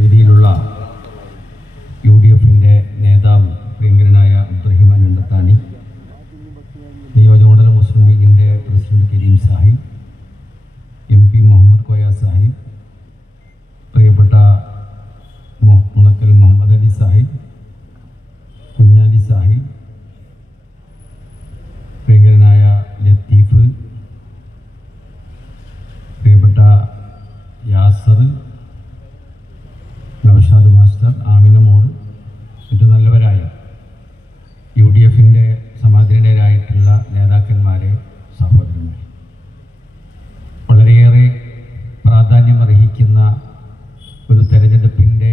രീതിയിലുള്ള UDFിൻ്റെ നേതാവ് പ്രിയങ്കരനായ അബ്ദുറഹിമാൻ എണ്ടത്താണി, നിയോജകമണ്ഡലം മുസ്ലിം ലീഗിൻ്റെ പ്രസിഡന്റ് കരീം സാഹിബ്, MP മുഹമ്മദ് കോയ സാഹിബ്, പ്രിയപ്പെട്ട മുളക്കൽ മുഹമ്മദ് അലി സാഹിബ്, കുഞ്ഞാലി സാഹിബ്, പ്രിയങ്കരനായ ലത്തീഫ്, പ്രിയപ്പെട്ട യാസർ, നൗഷാദ് മാസ്റ്റർ, ആമിന മോൾ, മറ്റു നല്ലവരായ UDFിൻ്റെ സമാദരണീയരായിട്ടുള്ള നേതാക്കന്മാരെ, സഹോദരന്മാരെ, വളരെയേറെ പ്രാധാന്യമർഹിക്കുന്ന ഒരു തെരഞ്ഞെടുപ്പിൻ്റെ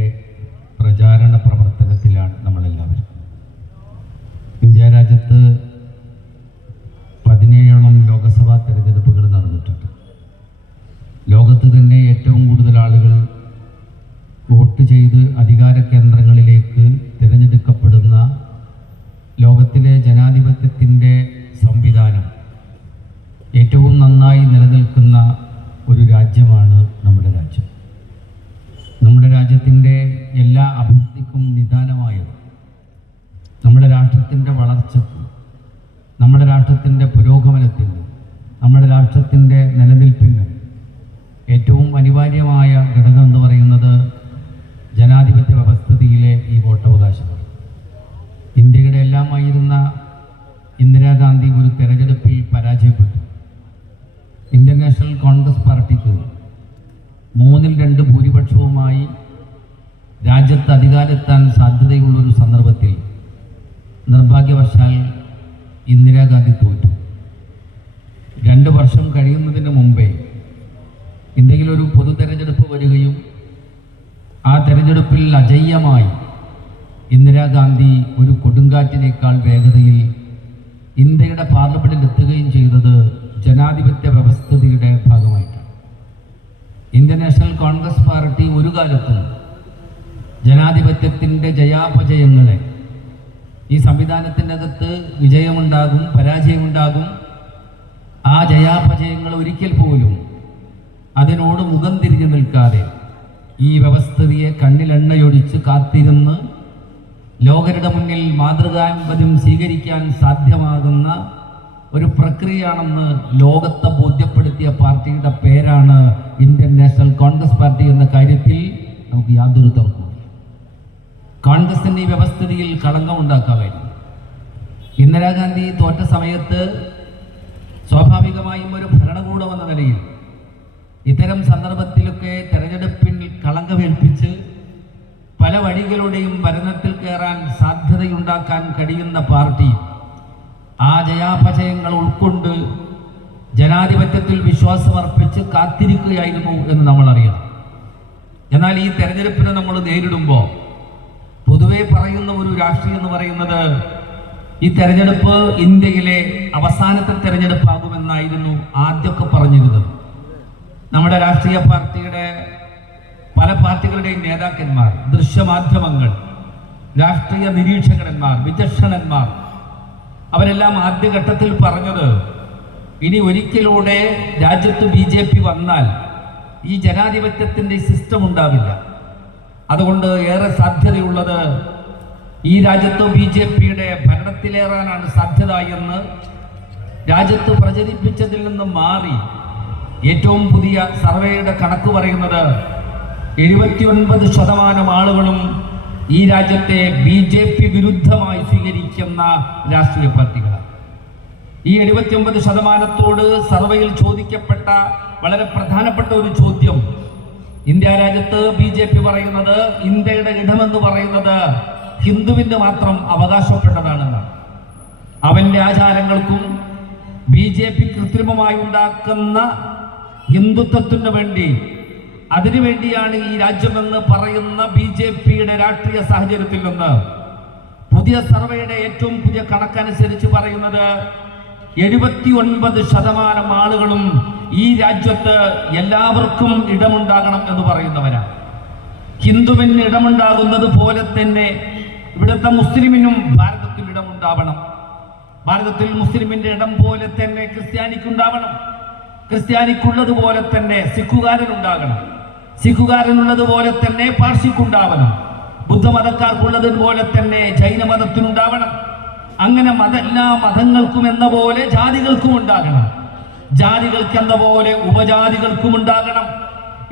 പ്രചാരണ പ്രവർത്തനത്തിലാണ് നമ്മളെല്ലാവരും. ഇന്ത്യ രാജ്യത്ത് 17ഓളം ലോക്സഭാ തെരഞ്ഞെടുപ്പുകൾ നടന്നിട്ടുണ്ട്. ലോകത്ത് തന്നെ ഏറ്റവും കൂടുതൽ ആളുകൾ വോട്ട് ചെയ്ത് അധികാര കേന്ദ്രങ്ങളിലേക്ക് തിരഞ്ഞെടുക്കപ്പെടുന്ന ലോകത്തിലെ ജനാധിപത്യത്തിൻ്റെ സംവിധാനം ഏറ്റവും നന്നായി നിലനിൽക്കുന്ന ഒരു രാജ്യമാണ് നമ്മുടെ രാജ്യം. നമ്മുടെ രാജ്യത്തിൻ്റെ എല്ലാ അഭിവൃദ്ധിക്കും നിദാനമായത്, നമ്മുടെ രാഷ്ട്രത്തിൻ്റെ വളർച്ചയ്ക്ക്, നമ്മുടെ രാഷ്ട്രത്തിൻ്റെ പുരോഗമനത്തിന്, നമ്മുടെ രാഷ്ട്രത്തിൻ്റെ നിലനിൽപ്പിന് ഏറ്റവും അനിവാര്യമായ ഘടകം എന്ന് പറയുന്നത് ജനാധിപത്യ വ്യവസ്ഥിതിയിലെ ഈ വോട്ടവകാശമാണ്. ഇന്ത്യയുടെ എല്ലാമായിരുന്ന ഇന്ദിരാഗാന്ധി ഒരു തെരഞ്ഞെടുപ്പിൽ പരാജയപ്പെട്ടു. ഇന്ത്യൻ നാഷണൽ കോൺഗ്രസ് പാർട്ടിക്ക് 3/2 ഭൂരിപക്ഷവുമായി രാജ്യത്ത് അധികാരമെത്താൻ സാധ്യതയുള്ളൊരു സന്ദർഭത്തിൽ നിർഭാഗ്യവശാൽ ഇന്ദിരാഗാന്ധി തോറ്റു. 2 വർഷം കഴിയുന്നതിന് മുമ്പേ ഇന്ത്യയിൽ ഒരു പൊതു തെരഞ്ഞെടുപ്പ് വരികയും ആ തെരഞ്ഞെടുപ്പിൽ അജയ്യമായി ഇന്ദിരാഗാന്ധി ഒരു കൊടുങ്കാറ്റിനേക്കാൾ വേഗതയിൽ ഇന്ത്യയുടെ പാർലമെന്റിൽ എത്തുകയും ചെയ്തത് ജനാധിപത്യ വ്യവസ്ഥിതിയുടെ ഭാഗമായിട്ടാണ്. ഇന്ത്യൻ നാഷണൽ കോൺഗ്രസ് പാർട്ടി ഒരു കാലത്തും ജനാധിപത്യത്തിൻ്റെ ജയാപജയങ്ങളെ, ഈ സംവിധാനത്തിനകത്ത് വിജയമുണ്ടാകും, പരാജയമുണ്ടാകും, ആ ജയാപജയങ്ങൾ ഒരിക്കൽ പോലും അതിനോട് മുഖം തിരിഞ്ഞു നിൽക്കാതെ ഈ വ്യവസ്ഥിതിയെ കണ്ണിലെണ്ണയൊഴിച്ച് കാത്തിരുന്ന് ലോകരുടെ മുന്നിൽ മാതൃകാമ്പര്യം സ്വീകരിക്കാൻ സാധ്യമാകുന്ന ഒരു പ്രക്രിയയാണെന്ന് ലോകത്തെ ബോധ്യപ്പെടുത്തിയ പാർട്ടിയുടെ പേരാണ് ഇന്ത്യൻ നാഷണൽ കോൺഗ്രസ് പാർട്ടി എന്ന കാര്യത്തിൽ നമുക്ക് യാതൊരു തർക്കവുമില്ല. കോൺഗ്രസിൻ്റെ ഈ വ്യവസ്ഥിതിയിൽ കളങ്കമുണ്ടാക്കാമായിരുന്നു. ഇന്ദിരാഗാന്ധി തോറ്റ സമയത്ത് സ്വാഭാവികമായും ഒരു ഭരണകൂടം എന്ന നിലയിൽ ഇത്തരം സന്ദർഭത്തിലൊക്കെ തെരഞ്ഞെടുപ്പിൽ കളങ്കമേൽപ്പിച്ച് പല വഴികളുടെയും ഭരണത്തിൽ കയറാൻ സാധ്യതയുണ്ടാക്കാൻ കഴിയുന്ന പാർട്ടി ആ ജയാപജയങ്ങൾ ഉൾക്കൊണ്ട് ജനാധിപത്യത്തിൽ വിശ്വാസമർപ്പിച്ച് കാത്തിരിക്കുകയായിരുന്നു എന്ന് നമ്മൾ അറിയണം. എന്നാൽ ഈ തെരഞ്ഞെടുപ്പിനെ നമ്മൾ നേരിടുമ്പോൾ പൊതുവെ പറയുന്ന ഒരു രാഷ്ട്രീയം എന്ന് പറയുന്നത് ഈ തെരഞ്ഞെടുപ്പ് ഇന്ത്യയിലെ അവസാനത്തെ തെരഞ്ഞെടുപ്പാകുമെന്നായിരുന്നു ആദ്യമൊക്കെ പറഞ്ഞിരുന്നത്. നമ്മുടെ രാഷ്ട്രീയ പാർട്ടിയുടെ പല പാർട്ടികളുടെയും നേതാക്കന്മാർ, ദൃശ്യമാധ്യമങ്ങൾ, രാഷ്ട്രീയ നിരീക്ഷകന്മാർ, വിചക്ഷണന്മാർ, അവരെല്ലാം ആദ്യഘട്ടത്തിൽ പറഞ്ഞത് ഇനി ഒരിക്കലൂടെ രാജ്യത്ത് BJP വന്നാൽ ഈ ജനാധിപത്യത്തിൻ്റെ സിസ്റ്റം ഉണ്ടാവില്ല. അതുകൊണ്ട് ഏറെ സാധ്യതയുള്ളത് ഈ രാജ്യത്ത് BJPയുടെ ഭരണത്തിലേറാനാണ് സാധ്യത എന്ന് രാജ്യത്ത് പ്രചരിപ്പിച്ചതിൽ നിന്ന് മാറി ഏറ്റവും പുതിയ സർവേയുടെ കണക്ക് പറയുന്നത് 79% ആളുകളും ഈ രാജ്യത്തെ BJP വിരുദ്ധമായി സ്വീകരിക്കുന്ന രാഷ്ട്രീയ പാർട്ടികളാണ്. ഈ 79%-ഓട് സർവേയിൽ ചോദിക്കപ്പെട്ട വളരെ പ്രധാനപ്പെട്ട ഒരു ചോദ്യം, ഇന്ത്യ രാജ്യത്ത് BJP പറയുന്നത് ഇന്ത്യയുടെ ഇടമെന്ന് പറയുന്നത് ഹിന്ദുവിന് മാത്രം അവകാശപ്പെട്ടതാണെന്നാണ്. അവന്റെ ആചാരങ്ങൾക്കും BJP കൃത്രിമമായി ഉണ്ടാക്കുന്ന ഹിന്ദുത്വത്തിന് വേണ്ടി, അതിനുവേണ്ടിയാണ് ഈ രാജ്യമെന്ന് പറയുന്ന BJPയുടെ രാഷ്ട്രീയ സാഹചര്യത്തിൽ നിന്ന് പുതിയ സർവേയുടെ ഏറ്റവും പുതിയ കണക്കനുസരിച്ച് പറയുന്നത് 79% ആളുകളും ഈ രാജ്യത്ത് എല്ലാവർക്കും ഇടമുണ്ടാകണം എന്ന് പറയുന്നവരാണ്. ഹിന്ദുവിന് ഇടമുണ്ടാകുന്നത് പോലെ തന്നെ ഇവിടുത്തെ മുസ്ലിമിനും ഭാരതത്തിൽ ഇടമുണ്ടാവണം. ഭാരതത്തിൽ മുസ്ലിമിന്റെ ഇടം പോലെ തന്നെ ക്രിസ്ത്യാനിക്കുണ്ടാവണം. ക്രിസ്ത്യാനിക്കുള്ളതുപോലെ തന്നെ സിഖുകാരനുണ്ടാകണം. സിഖുകാരനുള്ളതുപോലെ തന്നെ പാർസിക്കുണ്ടാവണം, ബുദ്ധമതക്കാർക്കുള്ളതുപോലെ തന്നെ ജൈനമതത്തിനുണ്ടാവണം. അങ്ങനെ എല്ലാ മതങ്ങൾക്കും എന്ന പോലെ ജാതികൾക്കും ഉണ്ടാകണം, ജാതികൾക്ക് എന്ന പോലെ ഉപജാതികൾക്കും ഉണ്ടാകണം.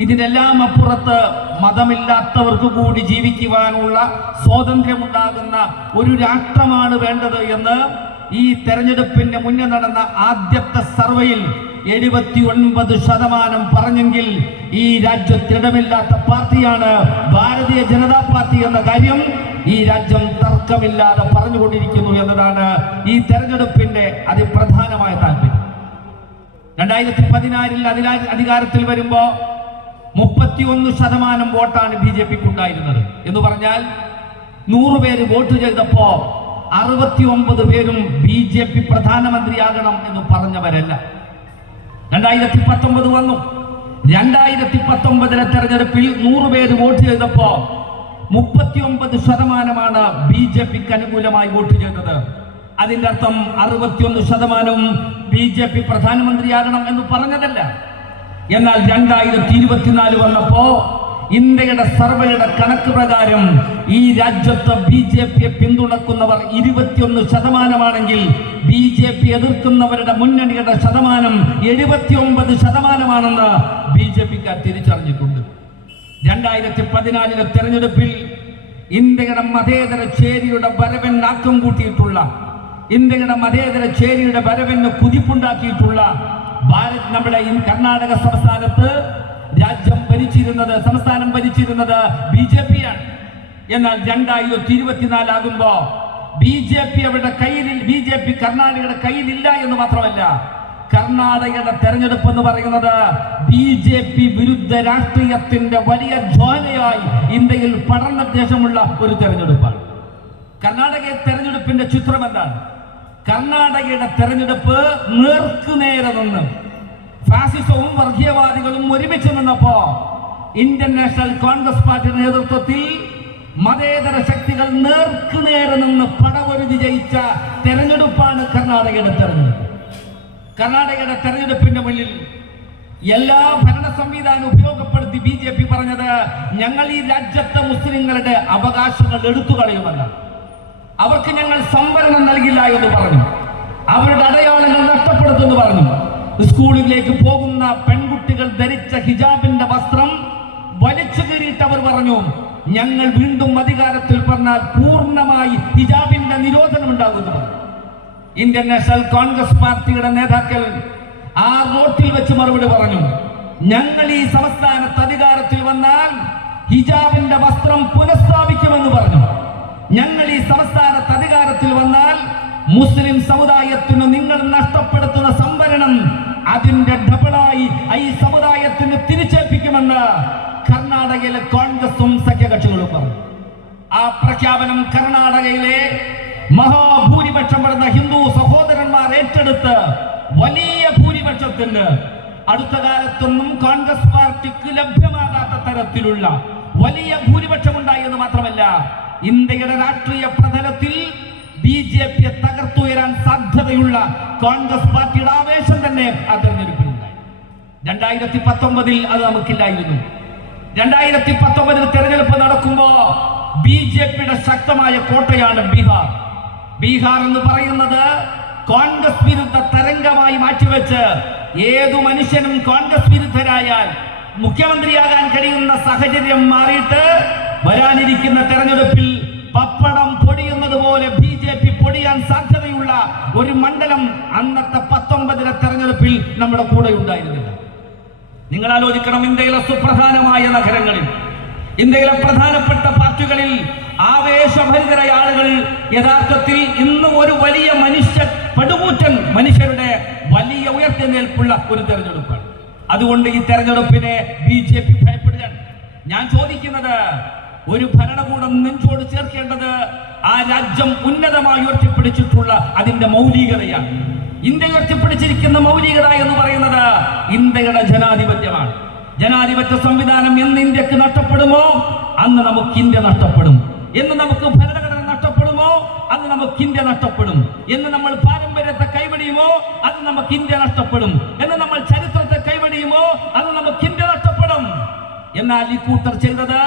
ഇതിനെല്ലാം അപ്പുറത്ത് മതമില്ലാത്തവർക്ക് കൂടി ജീവിക്കുവാനുള്ള സ്വാതന്ത്ര്യമുണ്ടാകുന്ന ഒരു രാഷ്ട്രമാണ് വേണ്ടത് എന്ന് ഈ തെരഞ്ഞെടുപ്പിന്റെ മുന്നേ നടന്ന ആദ്യത്തെ സർവേയിൽ 79% പറഞ്ഞെങ്കിൽ ഈ രാജ്യത്തിടമില്ലാത്ത പാർട്ടിയാണ് ഭാരതീയ ജനതാ പാർട്ടി എന്ന കാര്യം ഈ രാജ്യം തർക്കമില്ലാതെ പറഞ്ഞുകൊണ്ടിരിക്കുന്നു എന്നതാണ് ഈ തെരഞ്ഞെടുപ്പിന്റെ അതിപ്രധാനമായ താല്പര്യം. 2016 അധികാരത്തിൽ വരുമ്പോ 31% വോട്ടാണ് BJPക്ക് ഉണ്ടായിരുന്നത്. എന്ന് പറഞ്ഞാൽ 100 പേര് വോട്ട് ചെയ്തപ്പോ 69 പേരും BJP പ്രധാനമന്ത്രിയാകണം എന്ന് പറഞ്ഞവരല്ല. 2019 വന്നു. 2019 തെരഞ്ഞെടുപ്പിൽ 100 പേര് വോട്ട് ചെയ്തപ്പോ 39% BJPക്ക് അനുകൂലമായി വോട്ട് ചെയ്തത്. അതിന്റെ അർത്ഥം 61% BJP പ്രധാനമന്ത്രിയാകണം എന്ന് പറഞ്ഞതല്ല. എന്നാൽ 2024 വന്നപ്പോ ഇന്ത്യയുടെ സർവേയുടെ കണക്ക് പ്രകാരം ഈ രാജ്യത്ത് BJPയെ പിന്തുണക്കുന്നവർ 21%ആണെങ്കിൽ BJP എതിർക്കുന്നവരുടെ മുന്നണിയുടെ ശതമാനം 79%ആണെന്ന് BJPക്കാർ തിരിച്ചറിഞ്ഞിട്ടുണ്ട്. 2014 തെരഞ്ഞെടുപ്പിൽ ഇന്ത്യയുടെ മതേതര ചേരിയുടെ വരവിന് ആക്കം കൂട്ടിയിട്ടുള്ള, ഇന്ത്യയുടെ മതേതര ചേരിയുടെ വരവിന് കുതിപ്പുണ്ടാക്കിയിട്ടുള്ള നമ്മുടെ കർണാടക സംസ്ഥാനത്ത് സംസ്ഥാനം ഭരിച്ചിരുന്നത് BJPയാണ്. എന്നാൽ 2024 ആകുമ്പോ BJP കർണാടകയുടെ കയ്യിലില്ല എന്ന് മാത്രമല്ല, കർണാടകയുടെ തെരഞ്ഞെടുപ്പ് എന്ന് പറയുന്നത് BJP വിരുദ്ധ രാഷ്ട്രീയത്തിന്റെ വലിയ ജ്വാലയായി ഇന്ത്യയിൽ പടർന്ന ശേഷമുള്ള ഒരു തെരഞ്ഞെടുപ്പാണ്. കർണാടക തെരഞ്ഞെടുപ്പിന്റെ ചിത്രം എന്താണ്? കർണാടകയുടെ തെരഞ്ഞെടുപ്പ് നേർക്കുനേരെ നിന്ന് ഫാസിസവും വർഗീയവാദികളും ഒരുമിച്ച് നിന്നപ്പോ ഇന്ത്യൻ നാഷണൽ കോൺഗ്രസ് പാർട്ടിയുടെ നേതൃത്വത്തിൽ മതേതര ശക്തികൾ നേർക്കുനേരെ നിന്ന് പടവൊരുതി ജയിച്ച തെരഞ്ഞെടുപ്പാണ് കർണാടകയുടെ തെരഞ്ഞെടുപ്പ്. കർണാടകയുടെ തെരഞ്ഞെടുപ്പിന്റെ മുന്നിൽ എല്ലാ ഭരണ സംവിധാനം ഉപയോഗപ്പെടുത്തി BJP പറഞ്ഞത്, ഞങ്ങൾ ഈ രാജ്യത്തെ മുസ്ലിങ്ങളുടെ അവകാശങ്ങൾ എടുത്തു കളയുമല്ല, അവർക്ക് ഞങ്ങൾ സംവരണം നൽകില്ല എന്ന് പറഞ്ഞു, അവരുടെ അടയാളങ്ങൾ നഷ്ടപ്പെടുത്തുമെന്ന് പറഞ്ഞു. സ്കൂളിലേക്ക് പോകുന്ന പെൺകുട്ടികൾ ധരിച്ച ഹിജാബിന്റെ വസ്ത്രം വലിച്ചു കീറിയിട്ടവർ പറഞ്ഞു, ഞങ്ങൾ വീണ്ടും അധികാരത്തിൽ പറഞ്ഞാൽ പൂർണ്ണമായി ഹിജാബിന്റെ നിരോധനം ഉണ്ടാകുന്നു. ഇന്ത്യൻ നാഷണൽ കോൺഗ്രസ് പാർട്ടിയുടെ നേതാക്കൾ ആ റോട്ടിൽ വെച്ച് മറുപടി പറഞ്ഞു, ഞങ്ങൾ ഈ സംസ്ഥാനത്ത് അധികാരത്തിൽ വന്നാൽ ഹിജാബിന്റെ വസ്ത്രം പുനഃസ്ഥാപിക്കുമെന്ന് പറഞ്ഞു. ഞങ്ങൾ ഈ സംസ്ഥാനത്ത് അധികാരത്തിൽ വന്നാൽ മുസ്ലിം സമുദായത്തിന് നിങ്ങൾ നഷ്ടപ്പെടുത്തുന്ന സംവരണം അതിന്റെ ഡബിളായി ഈ സമുദായത്തിന് തിരിച്ചേൽപ്പിക്കുമെന്ന് കർണാടകയിലെ കോൺഗ്രസും സഖ്യകക്ഷികളും പറഞ്ഞു. ആ പ്രഖ്യാപനം കർണാടകയിലെ മഹാഭൂരിപക്ഷം വരുന്ന ഹിന്ദു സഹോദരന്മാർ ഏറ്റെടുത്ത് വലിയ ഭൂരിപക്ഷത്തിന് അടുത്ത കാലത്തൊന്നും കോൺഗ്രസ് പാർട്ടിക്ക് ലഭ്യമാകാത്ത തരത്തിലുള്ള വലിയ ഭൂരിപക്ഷമുണ്ടായി എന്ന് മാത്രമല്ല, ഇന്ത്യയുടെ രാഷ്ട്രീയ പ്രതലത്തിൽ BJPയെ തകർത്തുയരാൻ സാധ്യതയുള്ള കോൺഗ്രസ് പാർട്ടിയുടെ ആവേശം തന്നെ ആ തെരഞ്ഞെടുപ്പിലുണ്ടായി. 2019 അത് നമുക്കില്ലായിരുന്നു. 2019 തെരഞ്ഞെടുപ്പ് നടക്കുമ്പോ BJPയുടെ ശക്തമായ കോട്ടയാണ് ബീഹാർ. ബീഹാർ എന്ന് പറയുന്നത് കോൺഗ്രസ് വിരുദ്ധ തരംഗമായി മാറ്റിവെച്ച് ഏതു മനുഷ്യനും കോൺഗ്രസ് വിരുദ്ധരായാൽ മുഖ്യമന്ത്രിയാകാൻ കഴിയുന്ന സാഹചര്യം മാറിയിട്ട് വരാനിരിക്കുന്ന തെരഞ്ഞെടുപ്പിൽ പപ്പടം പൊടിയുന്നത് പോലെ BJP പൊടിയാൻ സാധ്യതയുള്ള ഒരു മണ്ഡലം അന്നത്തെ 19 തെരഞ്ഞെടുപ്പിൽ നമ്മുടെ കൂടെ ഉണ്ടായിരുന്നില്ല. നിങ്ങൾ ആലോചിക്കണം, ഇന്ത്യയിലെ സുപ്രധാനമായ നഗരങ്ങളിൽ, ഇന്ത്യയിലെ പ്രധാനപ്പെട്ട പാർട്ടികളിൽ ആവേശഭരിതരായ ആളുകൾ യഥാർത്ഥത്തിൽ ഇന്നും ഒരു വലിയ പടുകൂറ്റൻ മനുഷ്യരുടെ വലിയ ഉയർത്തെഴുന്നേൽപ്പുള്ള ഒരു തെരഞ്ഞെടുപ്പാണ്. അതുകൊണ്ട് ഈ തെരഞ്ഞെടുപ്പിനെ BJP ഭയപ്പെടുകയാണ്. ഞാൻ ചോദിക്കുന്നത്, ഒരു ഭരണകൂടം നെഞ്ചോട് ചേർക്കേണ്ടത് ആ രാജ്യം ഉന്നതമായി ഉയർത്തിപ്പിടിച്ചിട്ടുള്ള അതിന്റെ മൗലികതയാണ്. ഇന്ത്യ ഉയർത്തിപ്പിടിച്ചിരിക്കുന്ന മൗലികത എന്ന് പറയുന്നത് ഇന്ത്യയുടെ ജനാധിപത്യമാണ്. ജനാധിപത്യ സംവിധാനം എന്ന് ഇന്ത്യക്ക് നഷ്ടപ്പെടുമോ അന്ന് നമുക്ക് ഇന്ത്യ നഷ്ടപ്പെടും. എന്ന് നമുക്ക് ഭരണഘടന നഷ്ടപ്പെടുമോ അന്ന് നമുക്ക് ഇന്ത്യ നഷ്ടപ്പെടും. എന്ന് നമ്മൾ പാരമ്പര്യത്തെ കൈവടിയുമോ അന്ന് നമുക്ക് ഇന്ത്യ നഷ്ടപ്പെടും. എന്ന് നമ്മൾ ചരിത്രത്തെ കൈവടിയുമോ അന്ന് നമുക്ക് ഇന്ത്യ നഷ്ടപ്പെടും എന്നാൽ ഈ കൂട്ടർ ചെയ്തത്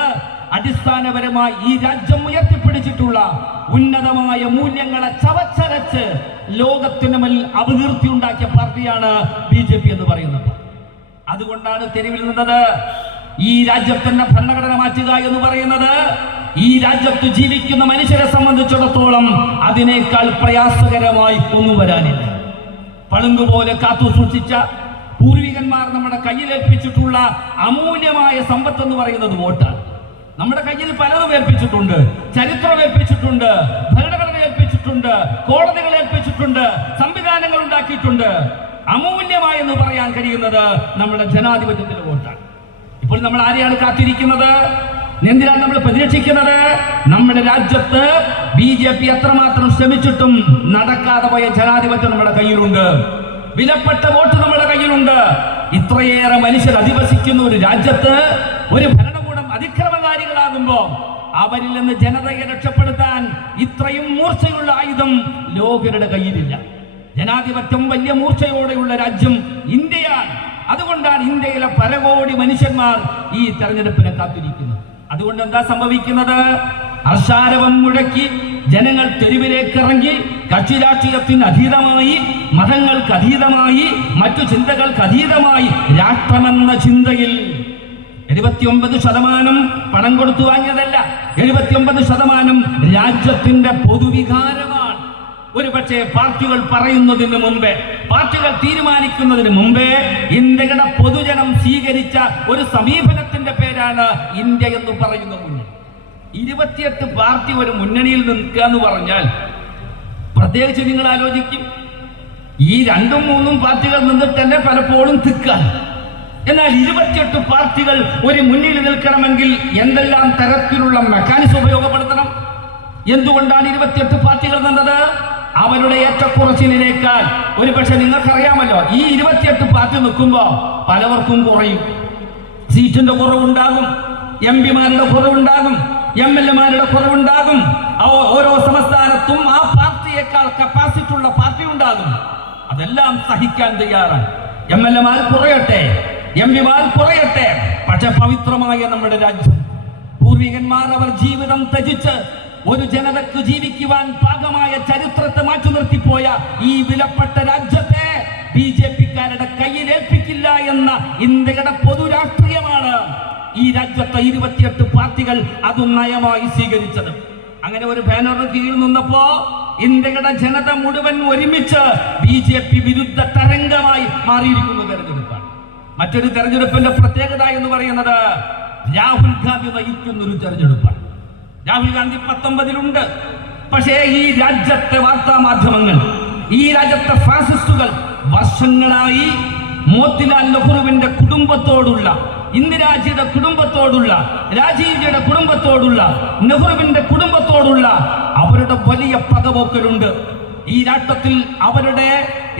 അടിസ്ഥാനപരമായി ഈ രാജ്യം ഉയർത്തിപ്പിടിച്ചിട്ടുള്ള ഉന്നതമായ മൂല്യങ്ങളെ ചവച്ചരച്ച് ലോകത്തിന് മേൽ അപകീർത്തി ഉണ്ടാക്കിയ പാർട്ടിയാണ് BJP എന്ന് പറയുന്നത്. അതുകൊണ്ടാണ് തെരുവിൽ നിന്നത്. ഈ രാജ്യത്തിന്റെ ഭരണഘടന മാറ്റുക എന്ന് പറയുന്നത് ഈ രാജ്യത്ത് ജീവിക്കുന്ന മനുഷ്യരെ സംബന്ധിച്ചിടത്തോളം അതിനേക്കാൾ പ്രയാസകരമായി ഒന്നും വരാനില്ല. പളുങ്കുപോലെ കാത്തു സൂക്ഷിച്ച പൂർവികന്മാർ നമ്മുടെ കയ്യിലേൽപ്പിച്ചിട്ടുള്ള അമൂല്യമായ സമ്പത്ത് എന്ന് പറയുന്നത് വോട്ടാണ്. നമ്മുടെ കയ്യിൽ പലതും ഏൽപ്പിച്ചിട്ടുണ്ട്. ചരിത്രം ഏൽപ്പിച്ചിട്ടുണ്ട്, ഭരണഘടന ഏൽപ്പിച്ചിട്ടുണ്ട്, കോടതികൾ ഏൽപ്പിച്ചിട്ടുണ്ട്, സംവിധാനങ്ങൾ ഉണ്ടാക്കിയിട്ടുണ്ട്. അമൂല്യമായെന്ന് പറയാൻ കഴിയുന്നത് നമ്മുടെ ജനാധിപത്യത്തിലെ വോട്ടാണ്. ഇപ്പോൾ നമ്മൾ ആരെയാണ് കാത്തിരിക്കുന്നത്? എന്തിനാണ് നമ്മൾ പ്രതീക്ഷിക്കുന്നത്? നമ്മുടെ രാജ്യത്ത് BJP എത്രമാത്രം ശ്രമിച്ചിട്ടും നടക്കാതെ പോയ ജനാധിപത്യം നമ്മുടെ കയ്യിലുണ്ട്. വിലപ്പെട്ട വോട്ട് നമ്മുടെ കയ്യിലുണ്ട്. ഇത്രയേറെ മനുഷ്യർ അധിവസിക്കുന്ന ഒരു രാജ്യത്ത് ഒരു ഭരണകൂടം അതിക്രമകാരികളാകുമ്പോ അവരിൽ നിന്ന് ജനതയെ രക്ഷപ്പെടുത്താൻ ഇത്രയും മൂർച്ചയുള്ള ആയുധം ലോകരുടെ കയ്യിലില്ല. ജനാധിപത്യം വലിയ മൂർച്ചയോടെയുള്ള രാജ്യം ഇന്ത്യയാണ്. അതുകൊണ്ടാണ് ഇന്ത്യയിലെ പല കോടി മനുഷ്യന്മാർ ഈ തെരഞ്ഞെടുപ്പിനെ കാത്തിരിക്കുന്നത്. അതുകൊണ്ട് എന്താ സംഭവിക്കുന്നത്? ഹർഷാരവം മുഴക്കി ജനങ്ങൾ തെരുവിലേക്ക് ഇറങ്ങി കക്ഷി രാഷ്ട്രീയത്തിന് അതീതമായി, മതങ്ങൾക്ക് അതീതമായി, മറ്റു ചിന്തകൾക്ക് അതീതമായി രാഷ്ട്രമെന്ന ചിന്തയിൽ 79% പണം കൊടുത്തു വാങ്ങിയതല്ല. 79% രാജ്യത്തിന്റെ പൊതുവികാരമാണ്. ഒരു പക്ഷേ പാർട്ടികൾ പറയുന്നതിന് മുമ്പേ, പാർട്ടികൾ തീരുമാനിക്കുന്നതിന് മുമ്പേ ഇന്ത്യയുടെ പൊതുജനം സ്വീകരിച്ച ഒരു സമീപനത്തിന്റെ പേരാണ് ഇന്ത്യ എന്ന് പറയുന്ന മുന്നണി. 28 പാർട്ടി ഒരു മുന്നണിയിൽ നിൽക്കുക എന്ന് പറഞ്ഞാൽ പ്രത്യേകിച്ച് നിങ്ങൾ ആലോചിക്കും, ഈ 2ഉം 3ഉം പാർട്ടികൾ നിന്നിട്ട് തന്നെ പലപ്പോഴും തിക്കാൻ. എന്നാൽ 28 പാർട്ടികൾ ഒരു മുന്നിൽ നിൽക്കണമെങ്കിൽ എന്തെല്ലാം തരത്തിലുള്ള മെക്കാനിസം ഉപയോഗപ്പെടുത്തണം? എന്തുകൊണ്ടാണ് 28 പാർട്ടികൾ നിന്നത്? അവരുടെ ഏറ്റക്കുറച്ചിലിനേക്കാൾ ഒരു പക്ഷെ നിങ്ങൾക്കറിയാമല്ലോ, ഈ 28 പാർട്ടി നിൽക്കുമ്പോ പലവർക്കും കുറയും. സീറ്റിന്റെ കുറവുണ്ടാകും, MP-മാരുടെ കുറവുണ്ടാകും, MLA-മാരുടെ കുറവുണ്ടാകും. ഓരോ സംസ്ഥാനത്തും ആ പാർട്ടിയേക്കാൾ കപ്പാസിറ്റി ഉള്ള പാർട്ടി ഉണ്ടാകും. അതെല്ലാം സഹിക്കാൻ തയ്യാറാണ്. MLA-മാർ കുറയട്ടെ, MP-മാർ കുറയട്ടെ, പക്ഷെ പവിത്രമായ നമ്മുടെ രാജ്യം, പൂർവികന്മാർ അവർ ജീവിതം ത്യജിച്ച് ഒരു ജനതക്ക് ജീവിക്കുവാൻ പാകമായ ചരിത്രത്തെ മാറ്റി നിർത്തിപ്പോയ ഈ വിലപ്പെട്ട രാജ്യത്തെ BJP-ക്കാരുടെ കയ്യിൽ ഏൽപ്പിക്കില്ല എന്ന ഇന്ത്യയുടെ പൊതു രാഷ്ട്രീയമാണ് ഈ രാജ്യത്തെ 28 പാർട്ടികൾ അത് നയമായി സ്വീകരിച്ചത്. അങ്ങനെ ഒരു ബാനറിന് കീഴിൽ നിന്നപ്പോ ഇന്ത്യയുടെ ജനത മുഴുവൻ ഒരുമിച്ച് BJP വിരുദ്ധ തരംഗമായി മാറിയിരിക്കുന്ന തെരഞ്ഞെടുപ്പാണ്. മറ്റൊരു തെരഞ്ഞെടുപ്പിന്റെ പ്രത്യേകത എന്ന് പറയുന്നത് രാഹുൽ ഗാന്ധി നയിക്കുന്ന ഒരു തെരഞ്ഞെടുപ്പാണ്. രാഹുൽ ഗാന്ധി 19-ലുണ്ട്. പക്ഷേ ഈ രാജ്യത്തെ വാർത്താ മാധ്യമങ്ങൾ, ഈ രാജ്യത്തെ ഫാസിസ്റ്റുകൾ വർഷങ്ങളായി മോത്തിലാൽ നെഹ്റുവിന്റെ കുടുംബത്തോടുള്ള, ഇന്ദിരാജിയുടെ കുടുംബത്തോടുള്ള, രാജീവ്ജിയുടെ കുടുംബത്തോടുള്ള, നെഹ്റുവിന്റെ കുടുംബത്തോടുള്ള അവരുടെ വലിയ പകപോക്കലുണ്ട്. ഈ രാഷ്ട്രത്തിൽ അവരുടെ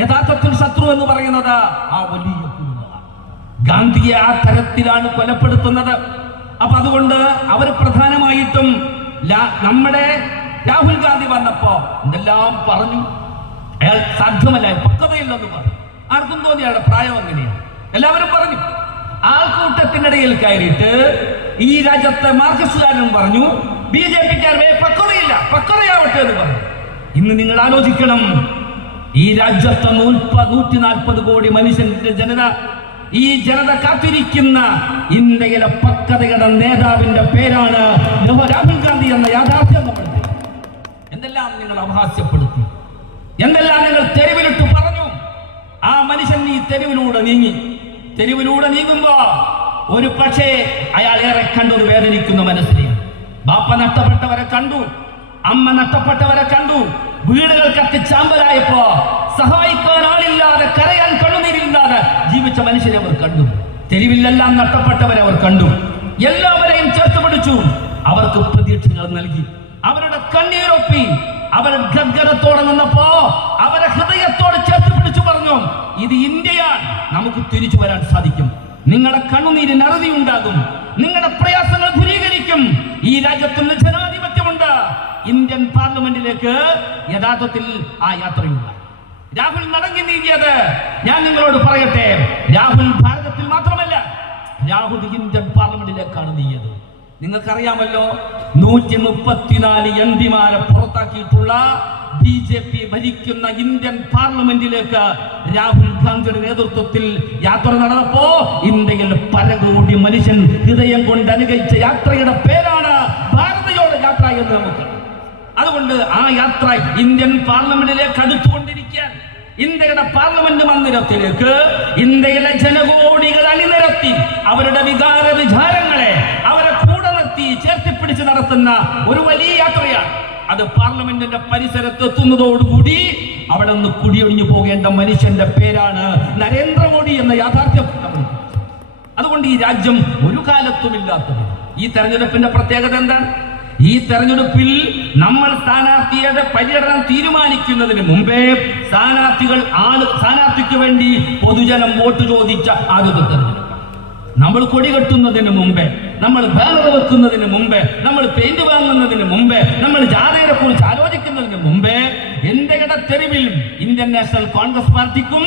യഥാർത്ഥത്തിൽ ശത്രു എന്ന് പറയുന്നത് ആ വലിയ കുടുംബമാണ്. ഗാന്ധിയെ ആ തരത്തിലാണ് കൊലപ്പെടുത്തുന്നത്. അപ്പൊ അതുകൊണ്ട് അവർ പ്രധാനമായിട്ടും നമ്മുടെ രാഹുൽ ഗാന്ധി വന്നപ്പോ എന്തെല്ലാം പറഞ്ഞു. അയാൾ സാധ്യമല്ല, പക്വതയില്ലെന്ന് പറഞ്ഞു. ആർക്കും തോന്നി അയാളുടെ പ്രായം എങ്ങനെയാണ്, എല്ലാവരും പറഞ്ഞു. ആൾക്കൂട്ടത്തിനിടയിൽ കയറിയിട്ട് ഈ രാജ്യത്തെ മാർക്സിസ്റ്റുകാരനും പറഞ്ഞു, BJP-ക്കാരുടെ പക്വതയില്ല, പക്വതയാവട്ടെ എന്ന് പറഞ്ഞു. ഇന്ന് നിങ്ങൾ ആലോചിക്കണം, ഈ രാജ്യത്തെ 140 കോടി മനുഷ്യന്റെ ജനത, ഈ ജനത കാത്തിരിക്കുന്ന ഇന്ത്യയിലെ പക്വതയുടെ നേതാവിന്റെ പേരാണ് രാഹുൽ ഗാന്ധി എന്ന യാഥാർത്ഥ്യം. നമ്മൾ എന്തെല്ലാം നിങ്ങൾ അപഹാസ്യപ്പെടുത്തി, എന്തെല്ലാം നിങ്ങൾ തെരുവിലിട്ട് പറഞ്ഞു. ആ മനുഷ്യൻ ഈ തെരുവിലൂടെ നീങ്ങുമ്പോ ഒരു പക്ഷേ അയാൾ ഏറെ കണ്ടൊരു വേദനിക്കുന്ന മനസ്സിനെ. ബാപ്പ നഷ്ടപ്പെട്ടവരെ കണ്ടു, അമ്മ നഷ്ടപ്പെട്ടവരെ കണ്ടു, വീടുകൾ കത്തിച്ചാമ്പലായപ്പോ സഹായിക്കാൻ ആളില്ലാതെ, കരയാൻ കണ്ണുനീരില്ലാതെ ജീവിച്ച മനുഷ്യരെ അവർ കണ്ടു. തെരുവിലെല്ലാം നഷ്ടപ്പെട്ടവരെ അവർ കണ്ടു. എല്ലാവരെയും ചേർത്ത് പിടിച്ചു, അവർക്ക് പ്രതീക്ഷകൾ നൽകി, അവരുടെ കണ്ണീരൊപ്പി. അവർ ഗദ്ഗതത്തോടെ നിന്നപ്പോ അവരെ ഹൃദയത്തോട് ചേർത്ത് പിടിച്ചു പറഞ്ഞു, ഇത് ഇന്ത്യയാണ്, നമുക്ക് തിരിച്ചു വരാൻ സാധിക്കും. നിങ്ങളുടെ കണ്ണുനീരിന് അറുതി ഉണ്ടാകും, നിങ്ങളുടെ പ്രയാസങ്ങൾ ദൂരീകരിക്കും. ഈ രാജ്യത്തിന് ജനാധിപത്യമുണ്ട്. ഇന്ത്യൻ പാർലമെന്റിലേക്ക് യഥാർത്ഥത്തിൽ ആ യാത്രയുണ്ട്. രാഹുൽ നടങ്ങി നീങ്ങിയത് ഞാൻ നിങ്ങളോട് പറയട്ടെ, രാഹുൽ ഭാരതത്തിൽ മാത്രമല്ല രാഹുൽ ഇന്ത്യൻ പാർലമെന്റിലേക്കാണ് നീയത്. നിങ്ങൾക്കറിയാമല്ലോ, 134 എംപിമാരെ പുറത്താക്കിയിട്ടുള്ള BJP ഭരിക്കുന്ന ഇന്ത്യൻ പാർലമെന്റിലേക്ക് രാഹുൽ ഗാന്ധിയുടെ നേതൃത്വത്തിൽ യാത്ര നടന്നപ്പോ ഇന്ത്യയിൽ പരകോടി മനുഷ്യൻ ഹൃദയം കൊണ്ട് അനുകരിച്ച യാത്രയുടെ പേരാണ് ഭാരതയോട് യാത്ര എന്ന് നമുക്ക്. അതുകൊണ്ട് ആ യാത്ര ഇന്ത്യൻ പാർലമെന്റിലേക്ക് അടുത്തുകൊണ്ടിരിക്കാൻ ഇന്ത്യയുടെ പാർലമെന്റ് മന്ദിരത്തിലേക്ക് ഇന്ത്യയിലെ ജനകോടികൾ അണിനിരത്തി അവരുടെ വിചാരങ്ങളെ അവരെ കൂടെ നിർത്തി ചേർത്തിപ്പിടിച്ച് നടത്തുന്ന ഒരു വലിയ യാത്രയാണ്. അത് പാർലമെന്റിന്റെ പരിസരത്ത് എത്തുന്നതോടുകൂടി അവിടെ നിന്ന് കുടിയൊഴിഞ്ഞു പോകേണ്ട മനുഷ്യന്റെ പേരാണ് നരേന്ദ്രമോദി എന്ന യാഥാർത്ഥ്യം. അതുകൊണ്ട് ഈ രാജ്യം ഒരു കാലത്തുമില്ലാത്തത്. ഈ തെരഞ്ഞെടുപ്പിന്റെ പ്രത്യേകത എന്താണ്? ഈ തെരഞ്ഞെടുപ്പിൽ നമ്മൾ സ്ഥാനാർത്ഥിയുടെ പര്യടനം തീരുമാനിക്കുന്നതിന് മുമ്പേ സ്ഥാനാർത്ഥിക്ക് വേണ്ടി പൊതുജനം വോട്ട് ചോദിച്ച ആദ്യത്തെ തെരഞ്ഞെടുപ്പ്. നമ്മൾ കൊടി കെട്ടുന്നതിന് മുമ്പേ, നമ്മൾ ബാനർ വെക്കുന്നതിന് മുമ്പേ, നമ്മൾ പെയിന്റ് വാങ്ങുന്നതിന് മുമ്പേ, നമ്മൾ ജാഥയെ കുറിച്ച് ആലോചിക്കുന്നതിന് മുമ്പേ ഇന്ത്യയുടെ തെരുവിൽ ഇന്ത്യൻ നാഷണൽ കോൺഗ്രസ് പാർട്ടിക്കും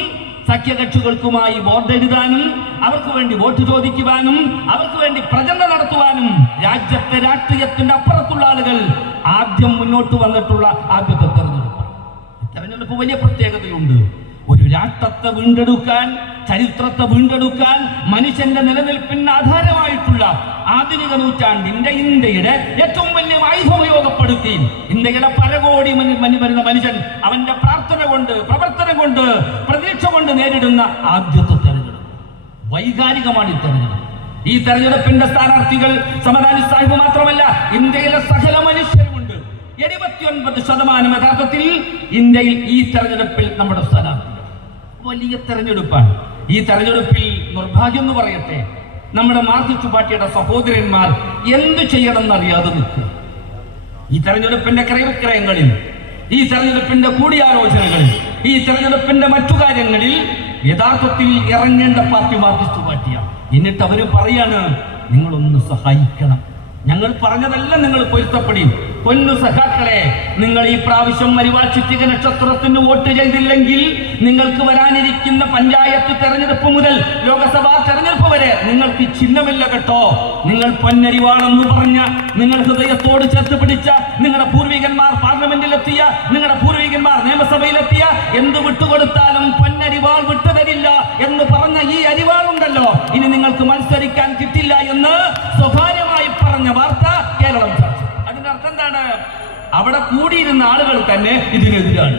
സഖ്യകക്ഷികൾക്കുമായി ബോർഡ് എഴുതാനും അവർക്ക് വേണ്ടി വോട്ട് ചോദിക്കുവാനും അവർക്ക് വേണ്ടി പ്രചരണം നടത്തുവാനും രാജ്യത്തെ രാഷ്ട്രീയത്തിന്റെ അപ്പുറത്തുള്ള ആളുകൾ ആദ്യം മുന്നോട്ട് വന്നിട്ടുള്ള ആദ്യത്തെ തെരഞ്ഞെടുപ്പാണ്. തെരഞ്ഞെടുപ്പ് വലിയ പ്രത്യേകതയുണ്ട്. ഒരു രാഷ്ട്രത്തെ വീണ്ടെടുക്കാൻ, ചരിത്രത്തെ വീണ്ടെടുക്കാൻ, മനുഷ്യന്റെ നിലനിൽപ്പിന് ആധാരമായിട്ടുള്ള ആധുനിക നൂറ്റാണ്ടിന്റെ ഇന്ത്യയുടെ ഏറ്റവും വലിയ ആയുധം ഉപയോഗപ്പെടുത്തി ഇന്ത്യയുടെ പരകോടി വരുന്ന മനുഷ്യൻ അവന്റെ പ്രാർത്ഥന കൊണ്ട്, പ്രവർത്തനം കൊണ്ട്, പ്രതീക്ഷ കൊണ്ട് നേരിടുന്ന ആദ്യത്തെ തെരഞ്ഞെടുപ്പ്. വൈകാരികമാണ് ഈ തെരഞ്ഞെടുപ്പ്. ഈ തെരഞ്ഞെടുപ്പിന്റെ സ്ഥാനാർത്ഥികൾ സമദാനി സാഹിബ് മാത്രമല്ല, ഇന്ത്യയിലെ സകല മനുഷ്യരുമുണ്ട്. 79% യഥാർത്ഥത്തിൽ ഇന്ത്യയിൽ ഈ തെരഞ്ഞെടുപ്പിൽ നമ്മുടെ സ്ഥാനാർത്ഥികൾ. വലിയ തെരഞ്ഞെടുപ്പാണ്. ഈ തെരഞ്ഞെടുപ്പിൽ നിർഭാഗ്യം എന്ന് പറയട്ടെ, നമ്മുടെ മാർക്സിസ്റ്റ് പാർട്ടിയുടെ സഹോദരന്മാർ എന്തു ചെയ്യണം എന്നറിയാതെ നിൽക്കുക. ഈ തെരഞ്ഞെടുപ്പിന്റെ ക്രയവിക്രയങ്ങളിൽ, ഈ തെരഞ്ഞെടുപ്പിന്റെ കൂടിയാലോചനകളിൽ, ഈ തെരഞ്ഞെടുപ്പിന്റെ മറ്റു കാര്യങ്ങളിൽ യഥാർത്ഥത്തിൽ ഇറങ്ങേണ്ട പാർട്ടി മാർക്സിസ്റ്റ് പാർട്ടിയാണ്. എന്നിട്ട് അവര് പറയാണ്, നിങ്ങളൊന്ന് സഹായിക്കണം, ഞങ്ങൾ പറഞ്ഞതെല്ലാം നിങ്ങൾ പൊരുത്തപ്പെടും. പൊന്നു സഖാക്കളെ, നിങ്ങൾ ഈ പ്രാവശ്യം മരിവാൾ ചുറ്റിക നക്ഷത്രത്തിന് വോട്ട് ചെയ്തില്ലെങ്കിൽ നിങ്ങൾക്ക് വരാനിരിക്കുന്ന പഞ്ചായത്ത് തെരഞ്ഞെടുപ്പ് മുതൽ ലോകസഭാ തെരഞ്ഞെടുപ്പ് വരെ നിങ്ങൾക്ക് ചിഹ്നമില്ല കേട്ടോ. നിങ്ങൾ പൊന്നരിവാളെന്ന് പറഞ്ഞ, നിങ്ങൾ ഹൃദയത്തോട് ചേർത്ത് പിടിച്ച, നിങ്ങളുടെ പൂർവികന്മാർ പാർലമെന്റിലെത്തിയ, നിങ്ങളുടെ പൂർവികന്മാർ നിയമസഭയിലെത്തിയ, എന്ത് വിട്ടുകൊടുത്താലും പൊന്നരിവാൾ വിട്ടുതരില്ല എന്ന് പറഞ്ഞ ഈ അരിവാളുണ്ടല്ലോ, ഇനി നിങ്ങൾക്ക് മത്സരിക്കാൻ കിട്ടില്ല എന്ന് സ്വകാര്യമായി പറഞ്ഞ വാർത്ത കേരളം ചർച്ച. അതിന്റെ അർത്ഥം എന്താണ്? അവിടെ കൂടിയിരുന്ന ആളുകൾ തന്നെ ഇതിനെതിരാണ്.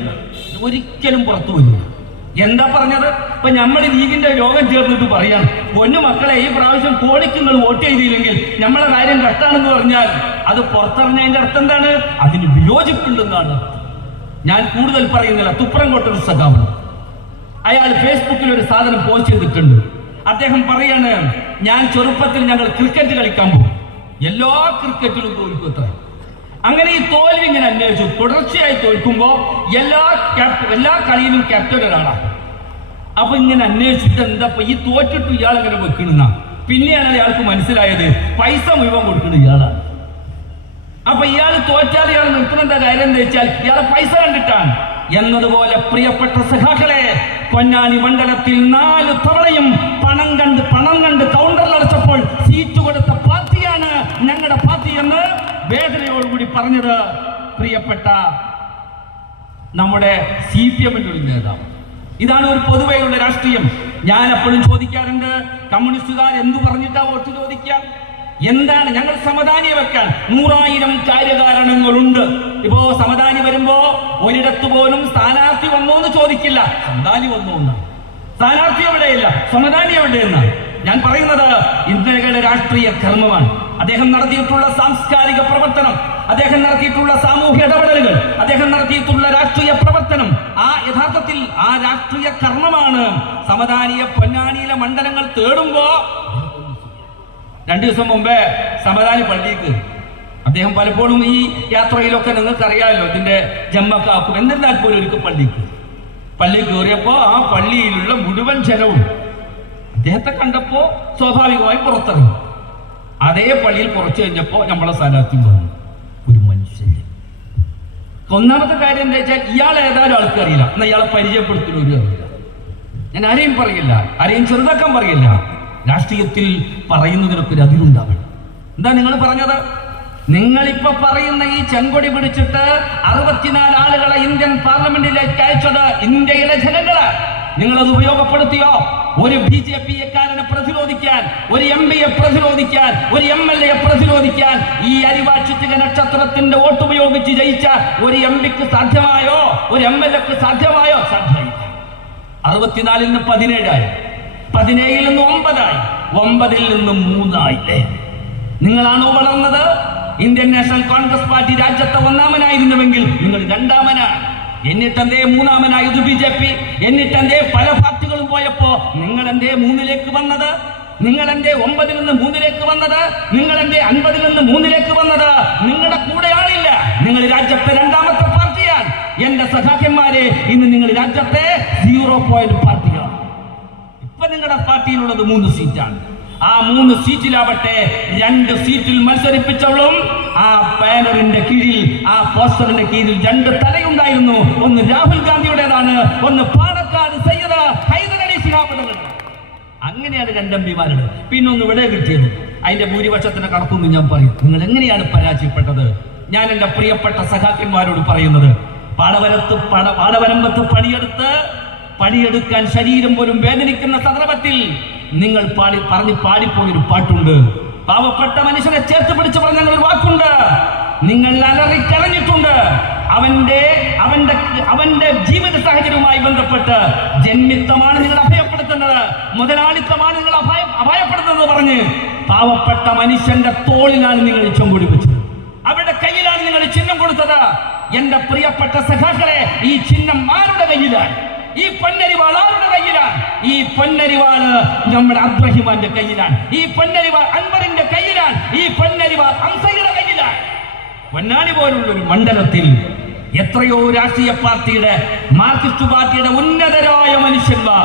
ഒരിക്കലും പുറത്തു വരില്ല. എന്താ പറഞ്ഞത്? ഇപ്പൊ നമ്മൾ ലീഗിന്റെ യോഗം ചേർന്നിട്ട് പറയാം, പൊന്നു മക്കളെ, ഈ പ്രാവശ്യം കോണിക്കുങ്ങൾ വോട്ട് ചെയ്തില്ലെങ്കിൽ നമ്മളെ കാര്യം കഷ്ടാണെന്ന് പറഞ്ഞാൽ അത് പുറത്തിറങ്ങതിന്റെ അർത്ഥം എന്താണ്? അതിന് വിയോജിപ്പുണ്ടെന്നാണ്. ഞാൻ കൂടുതൽ പറയുന്നില്ല. തുപ്രംകോട്ടൊരു സഖാവ്, അയാൾ ഫേസ്ബുക്കിൽ ഒരു സാധനം പോസ്റ്റ് ചെയ്തിട്ടുണ്ട്. അദ്ദേഹം പറയാണ്, ഞാൻ ചെറുപ്പത്തിൽ ഞങ്ങൾ ക്രിക്കറ്റ് കളിക്കാൻ പോകും, എല്ലാ ക്രിക്കറ്റിലും തോൽക്കും അത്ര. അങ്ങനെ ഈ തോൽവി ഇങ്ങനെ അന്വേഷിച്ചു. തുടർച്ചയായി തോൽക്കുമ്പോ എല്ലാ കളിയിലും ക്യാപ്റ്റൻ ഒരാളാണ്. അപ്പൊ ഇങ്ങനെ അന്വേഷിച്ചിട്ട് എന്താ ഈ തോറ്റിട്ട് ഇയാൾ അങ്ങനെ വെക്കണെന്ന. പിന്നെയാണ് അയാൾക്ക് മനസ്സിലായത് പൈസ മുഴുവൻ കൊടുക്കുന്നത് ഇയാളാണ്. അപ്പൊ ഇയാൾ തോറ്റാൽ ഇയാൾ നിർത്തുന്ന കാര്യം എന്താ വെച്ചാൽ ഇയാളെ പൈസ കണ്ടിട്ടാണ്. എന്നതുപോലെ പ്രിയപ്പെട്ട സഖാക്കളെ, പൊന്നാനി മണ്ഡലത്തിൽ 4 തവണയും പണം കണ്ട് കൗണ്ടറിൽ അടച്ചപ്പോൾ സീറ്റ് കൊടുത്ത പാർട്ടിയാണ് ഞങ്ങളുടെ പാർട്ടി എന്ന് വേദനയോടുകൂടി പറഞ്ഞത് പ്രിയപ്പെട്ട നമ്മുടെ CPM-ന്റെ ഒരു നേതാവ്. ഇതാണ് ഒരു പൊതുവെയുള്ള രാഷ്ട്രീയം. ഞാൻ എപ്പോഴും ചോദിക്കാറുണ്ട്, കമ്മ്യൂണിസ്റ്റുകാർ എന്തു പറഞ്ഞിട്ടാ വോട്ട് ചോദിക്കാം? എന്താണ്? ഞങ്ങൾ സമദാനിയെ വെക്കാൻ 100,000 കാര്യകാരണങ്ങളുണ്ട്. ഇപ്പോ സമദാനി വരുമ്പോ ഒരിടത്ത് പോലും സ്ഥാനാർത്ഥി വന്നോ എന്ന് ചോദിക്കില്ല, സമദാനി വന്നോ എന്ന്. സ്ഥാനാർത്ഥി എവിടെയില്ല, സമദാനി എവിടെയെന്നാണ് ഞാൻ പറയുന്നത്. ഇന്ത്യയുടെ രാഷ്ട്രീയ കർമ്മമാണ്. അദ്ദേഹം നടത്തിയിട്ടുള്ള സാംസ്കാരിക പ്രവർത്തനം, അദ്ദേഹം നടത്തിയിട്ടുള്ള സാമൂഹ്യ ഇടപെടലുകൾ, അദ്ദേഹം നടത്തിയിട്ടുള്ള രാഷ്ട്രീയ പ്രവർത്തനം, യഥാർത്ഥത്തിൽ ആ രാഷ്ട്രീയ കർമ്മമാണ് സമദാനിയെ പൊന്നാനിയിലെ മണ്ഡലങ്ങൾ തേടുമ്പോ. 2 ദിവസം മുമ്പേ സമദാനി പള്ളിക്ക് അദ്ദേഹം പലപ്പോഴും ഈ യാത്രയിലൊക്കെ നിങ്ങൾക്ക് അറിയാമല്ലോ, ഇതിന്റെ ജമ്മക്കാക്കും. എന്നിരുന്നാൽ പോലും ഒരിക്കൽ പള്ളി കയറിയപ്പോ ആ പള്ളിയിലുള്ള മുഴുവൻ ജനവും അദ്ദേഹത്തെ കണ്ടപ്പോ സ്വാഭാവികമായി പുറത്തിറങ്ങി. അതേ പള്ളിയിൽ കുറച്ച് കഴിഞ്ഞപ്പോ നമ്മളെ സ്ഥാനാർത്ഥി വന്നു. ഒരു മനുഷ്യൻ. ഒന്നാമത്തെ കാര്യം എന്താ വെച്ചാൽ ഇയാൾ ഏതായാലും ആൾക്കറിയില്ല, എന്നാൽ ഇയാളെ പരിചയപ്പെടുത്തുന്ന ഒരു അറിയില്ല. ഞാൻ ആരെയും പറയില്ല, ആരെയും ചെറുതാക്കാൻ പറയില്ല. രാഷ്ട്രീയത്തിൽ പറയുന്നതിനൊക്കെ ഒരു അതിരുണ്ടാവണം. എന്താ നിങ്ങൾ പറഞ്ഞത്? നിങ്ങളിപ്പോ പറയുന്ന ഈ ചെങ്കൊടി പിടിച്ചിട്ട് 64 ആളുകളെ ഇന്ത്യൻ പാർലമെന്റിലേക്ക് അയച്ചത് ഇന്ത്യയിലെ ജനങ്ങള്. നിങ്ങളത് ഉപയോഗപ്പെടുത്തിയോ? ഒരു BJP-ക്കാരനെ പ്രതിരോധിക്കാൻ, ഒരു MP-യെ പ്രതിരോധിക്കാൻ, ഒരു MLA-യെ പ്രതിരോധിക്കാൻ ഈ അരിവാഴ്ചിക നക്ഷത്രത്തിന്റെ വോട്ട് ഉപയോഗിച്ച് ജയിച്ച ഒരു MP-ക്ക് സാധ്യമായോ? ഒരു MLA-ക്ക് സാധ്യമായോ? സാധ്യമായില്ല. 64-ൽ നിന്ന് 17 ആയി, 17-ൽ നിന്ന് 9 ആയി, 9-ൽ നിന്ന് 3 ആയില്ലേ? നിങ്ങളാണോ വളർന്നത്? ഇന്ത്യൻ നാഷണൽ കോൺഗ്രസ് പാർട്ടി രാജ്യത്തെ 1ാമനായിരുന്നുവെങ്കിൽ നിങ്ങൾ 2ാമനാണ്. എന്നിട്ടെന്തേ 3ാമനായത് BJP? എന്നിട്ടെന്തേ പല പാർട്ടികളും പോയപ്പോ നിങ്ങൾ എന്തേ 3ലേക്ക് വന്നത്? നിങ്ങൾ എന്തേ 9-ൽ നിന്ന് 3ലേക്ക് വന്നത്? നിങ്ങൾ എന്തേ 50-ൽ നിന്ന് 3ലേക്ക് വന്നത്? നിങ്ങളുടെ കൂടെ ആളില്ല. നിങ്ങൾ രാജ്യത്തെ 2ാമത്തെ പാർട്ടിയാണ്. എന്റെ സഖാക്കന്മാരെ, ഇന്ന് നിങ്ങൾ രാജ്യത്തെ 0 പോയിന്റ് പാർട്ടിയാണ്. ഇപ്പൊ നിങ്ങളുടെ പാർട്ടിയിലുള്ളത് 3 സീറ്റാണ്. ആ 3 സീറ്റിലാവട്ടെ 2 സീറ്റിൽ മത്സരിപ്പിച്ചവളും ആ ബാനറിന്റെ കീഴിൽ, ആ പോസ്റ്ററിന്റെ കീഴിൽ 2 തലയുണ്ടായിരുന്നു. ഒന്ന് രാഹുൽ ഗാന്ധിയുടേതാണ്, ഒന്ന് പാണക്കാട് സയ്യിദ് ഹൈദരലി ശിഹാബ്. അങ്ങനെയാണ് 2 MP-മാരുടെ. പിന്നൊന്ന് ഇവിടെ കിട്ടിയത്. അതിന്റെ ഭൂരിപക്ഷത്തിന്റെ കണക്കൊന്നും ഞാൻ പറയും. നിങ്ങൾ എങ്ങനെയാണ് പരാജയപ്പെട്ടത്? ഞാൻ എന്റെ പ്രിയപ്പെട്ട സഖാക്കന്മാരോട് പറയുന്നത്, പാടവരമ്പത്ത് പണിയെടുക്കാൻ ശരീരം പോലും വേദനിക്കുന്ന സന്ദർഭത്തിൽ നിങ്ങൾ പാടിപ്പോയൊരു പാട്ടുണ്ട്. പാവപ്പെട്ട മനുഷ്യനെ ചേർത്ത് പിടിച്ച് പറഞ്ഞ ഒരു വാക്കുണ്ട്. നിങ്ങൾ അലറിക്കലഞ്ഞിട്ടുണ്ട്. അവന്റെ ജീവിത സാഹചര്യവുമായി ബന്ധപ്പെട്ട് ജന്മിത്വമാണ് നിങ്ങൾ അഭയപ്പെടുത്തുന്നത്, മുതലാളിത്തമാണ് നിങ്ങൾ അഭയപ്പെടുത്തുന്നത് പറഞ്ഞ് പാവപ്പെട്ട മനുഷ്യന്റെ തോളിലാണ് നിങ്ങൾ ചെങ്കൊടി വെച്ചത്. അവരുടെ കയ്യിലാണ് നിങ്ങൾ ചിഹ്നം കൊടുത്തത്. എന്റെ പ്രിയപ്പെട്ട സഖാക്കളെ, ഈ ചിഹ്നം ആരുടെ കയ്യിലാണ്? ഈ പൊന്നരിവാൾ ആരുടെ കയ്യിലാണ്? ഈ പൊന്നരിവാൾ നമ്മുടെ അബ്ദുറഹിമാന്റെ കയ്യിലാണ്. ഈ പൊന്നരിവാൾ അൻവറിന്റെ കയ്യിലാണ്. ഈ പൊന്നരിവാൾ ഹംസയുടെ കയ്യിലാണ്. പൊന്നാനി പോലുള്ള ഒരു മണ്ഡലത്തിൽ എത്രയോ രാഷ്ട്രീയ പാർട്ടിയുടെ, മാർക്സിസ്റ്റ് പാർട്ടിയുടെ ഉന്നതരായ മനുഷ്യന്മാർ,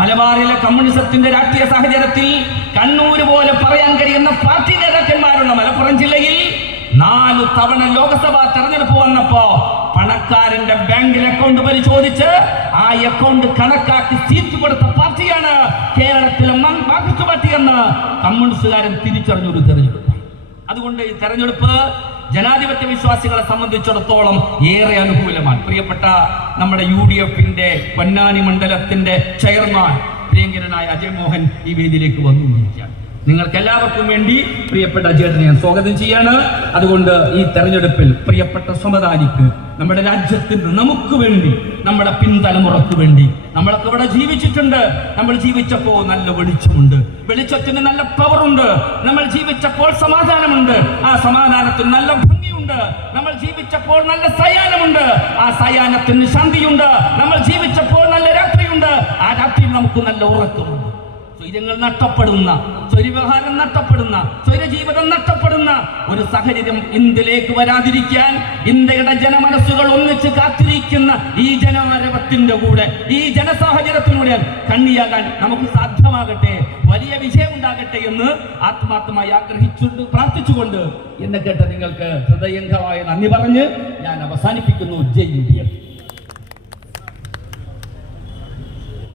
മലബാറിലെ കമ്മ്യൂണിസത്തിന്റെ രാഷ്ട്രീയ സാഹചര്യത്തിൽ കണ്ണൂര് പോലെ പറയാൻ കഴിയുന്ന പാർട്ടി നേതാക്കന്മാരുള്ള മലപ്പുറം ജില്ലയിൽ 4 തവണ ലോക്സഭാ തെരഞ്ഞെടുപ്പ് വന്നപ്പോ പണക്കാരന്റെ ബാങ്കിൽ അക്കൗണ്ട് പരിശോധിച്ച് ആ അക്കൗണ്ട് കണക്കാക്കി സീറ്റ് കൊടുത്ത പാർട്ടിയാണ് കേരളത്തിലെ മാർക്സിസ്റ്റ് പാർട്ടി എന്ന് കമ്മ്യൂണിസ്റ്റുകാരൻ തിരിച്ചറിഞ്ഞൊരു തെരഞ്ഞെടുപ്പ്. അതുകൊണ്ട് ഈ തെരഞ്ഞെടുപ്പ് ജനാധിപത്യ വിശ്വാസികളെ സംബന്ധിച്ചിടത്തോളം ഏറെ അനുകൂലമാണ്. പ്രിയപ്പെട്ട നമ്മുടെ UDF-ന്റെ പൊന്നാനി മണ്ഡലത്തിന്റെ ചെയർമാൻ പ്രിയങ്കരനായ അജയ് മോഹൻ ഈ വേദിയിലേക്ക് വന്നുകൊണ്ടിരിക്കുകയാണ്. നിങ്ങൾക്ക് എല്ലാവർക്കും വേണ്ടി പ്രിയപ്പെട്ട അജയേട്ടനെ ഞാൻ സ്വാഗതം ചെയ്യാണ്. അതുകൊണ്ട് ഈ തെരഞ്ഞെടുപ്പിൽ പ്രിയപ്പെട്ട സമതാനിക്ക്, നമ്മുടെ രാജ്യത്തിന്, നമുക്ക് വേണ്ടി, നമ്മുടെ പിൻതലമുറക്ക് വേണ്ടി, നമ്മളൊക്കെ ഇവിടെ ജീവിച്ചിട്ടുണ്ട്. നമ്മൾ ജീവിച്ചപ്പോൾ നല്ല വെളിച്ചമുണ്ട്, വെളിച്ചത്തിന് നല്ല പവറുണ്ട്. നമ്മൾ ജീവിച്ചപ്പോൾ സമാധാനമുണ്ട്, ആ സമാധാനത്തിന് നല്ല ഭംഗിയുണ്ട്. നമ്മൾ ജീവിച്ചപ്പോൾ നല്ല സയാനമുണ്ട്, ആ സയാനത്തിന് ശാന്തിയുണ്ട്. നമ്മൾ ജീവിച്ചപ്പോൾ നല്ല രാത്രിയുണ്ട്, ആ രാത്രിയിൽ നമുക്ക് നല്ല ഉറക്കമുണ്ട്. സ്വൈര്യങ്ങൾ നഷ്ടപ്പെടുന്ന, സ്വൈര്യവ്യവഹാരം നഷ്ടപ്പെടുന്ന, സ്വൈര്യജീവിതം നഷ്ടപ്പെടുന്ന ഒരു സാഹചര്യം ഇന്ത്യയിലേക്ക് വരാതിരിക്കാൻ ഇന്ത്യയുടെ ജനമനസ്സുകൾ ഒന്നിച്ച് കാത്തിരിക്കുന്ന ഈ ജനാരവത്തിന്റെ കൂടെ, ഈ ജനസാഹചര്യത്തിലൂടെ കണ്ണിയാകാൻ നമുക്ക് സാധ്യമാകട്ടെ, വലിയ വിജയമുണ്ടാകട്ടെ എന്ന് ആത്മാർത്ഥമായി ആഗ്രഹിച്ചുകൊണ്ട് പ്രാർത്ഥിച്ചുകൊണ്ട് എന്നെ കേട്ട നിങ്ങൾക്ക് ഹൃദയംഗമായ നന്ദി പറഞ്ഞ് ഞാൻ അവസാനിപ്പിക്കുന്നു. ജയ് UDF.